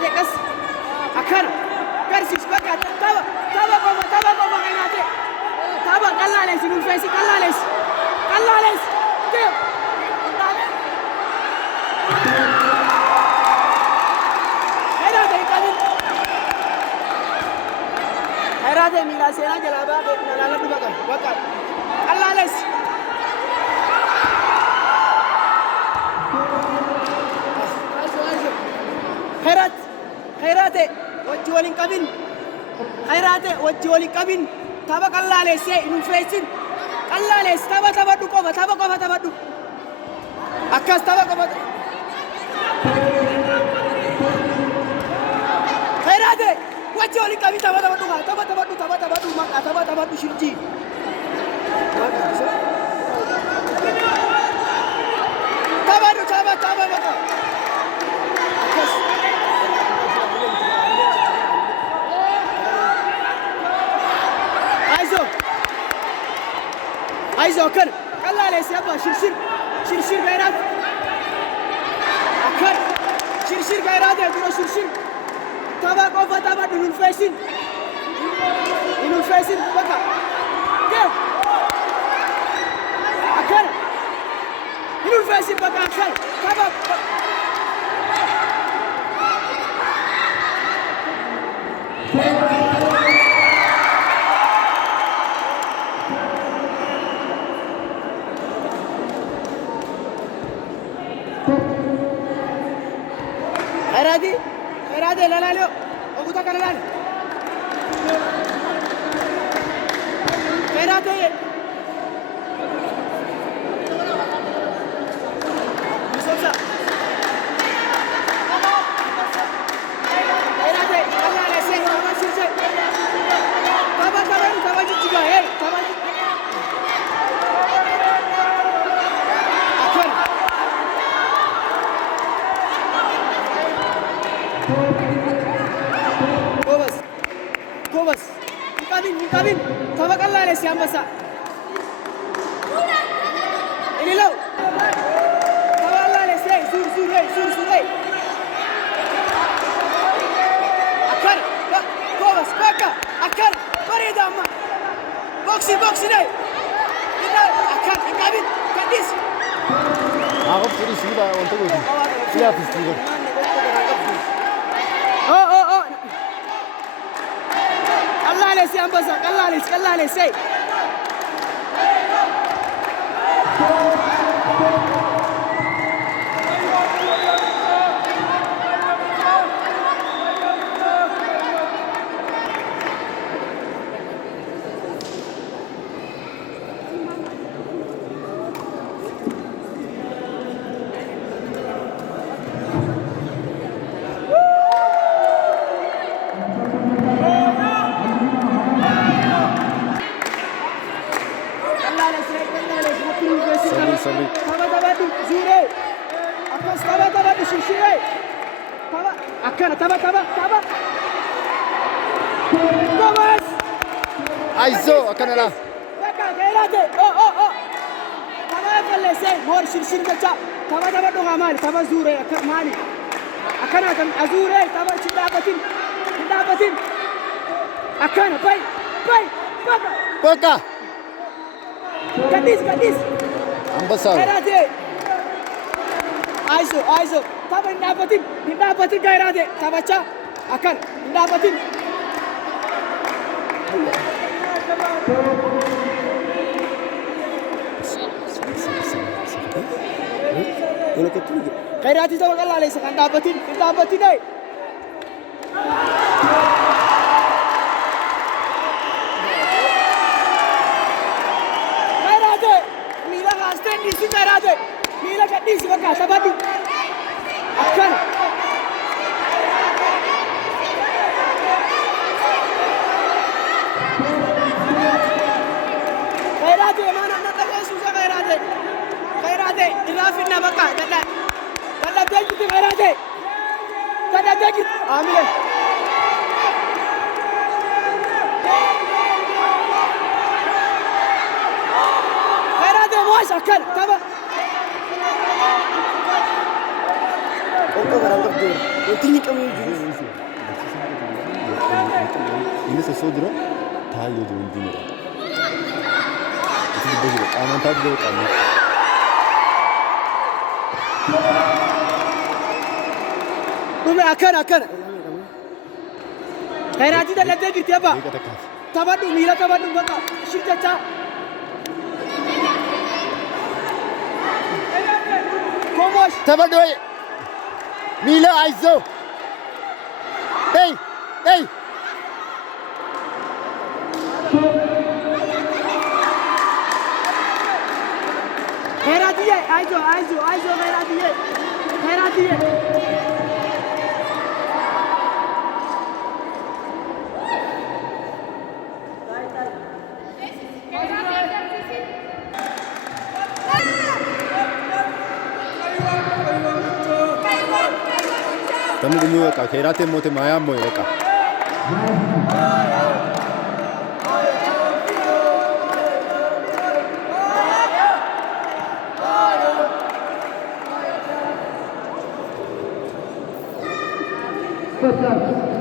خيراتي قص أكر كرسيش بقى تابا قوما خيراتي تابا قلا ليس نفسي قلا ليس كيف خيراتي ميلا سينا جلابا نالا بقى قلا ليس خيراتي وجولين قبل خيراتي وجولين قبل تابا الله ليس نفسين الله ليس تابا دو قوما تابا دو أكاس تابا قوما خيراتي وجولين قبل تابا دو ما تابا دو شرجي تابا بقى أكاس عايزه أكل الله ليس يبغى شرشير غيرات أكل شرشير غيرات يا دورة شرشير تابع قفا تابع دنون فاسين بقى كيف أكل دنون فاسين بقى أكل تابع خيراتي لا لو أقول لك لا خيراتي مسوسة خيراتي الله لا شيء ما شيء تابا جيجا هاي تابا كوبس مكابين تابع الله ليس يا مسا ini lo tابع الله ليس زور أكر كوبس بكا أكر بريد أما بوكسي ده أكر مكابين كديس aku pilih sini pak untuk itu siap sini الله ليس يا مسا الله ليس Sabi. Taba zure. Akas taba shishire. Taba akana taba. Thomas. Aizo akan lah. Baka gairate. Oh. Taba falle sai mor shishir kacha. Taba do gamal taba zure akan mali. Akana kan azure taba chidabatin. Akana pai. Baka. Gadis. Ambasar. Gairate. Aizo. Taba hindapatin gairate. Taba cha akan hindapatin. Gairate taba kala lesa hindapatin deh. Mila hasten di sini gairate. Mila kadis baka tabadu. Akan. Gairate mana nak susah gairate. Irafin na baka dada dagit gairate. Dada dagit. Amin. Gairate muas akan. Taba. argeera. Wanti inni qabu jiru. Inni sossoo dura taa'ee jiru hundi mira. Itti dubbatu jira. Amantaa dura qabu. Dhume akkana. Khairaatii dalagdee jirti abbaa. Eega takkaati. Taphadhu miila taphadhu bakka shirjachaa. Komosh. Taphadhu. Miila aizoo. Hey. Khairaatii aizoo Khairaatii. Tamu gumuu beekaa keeraatee moote maayaa moo'e beekaa. Stop.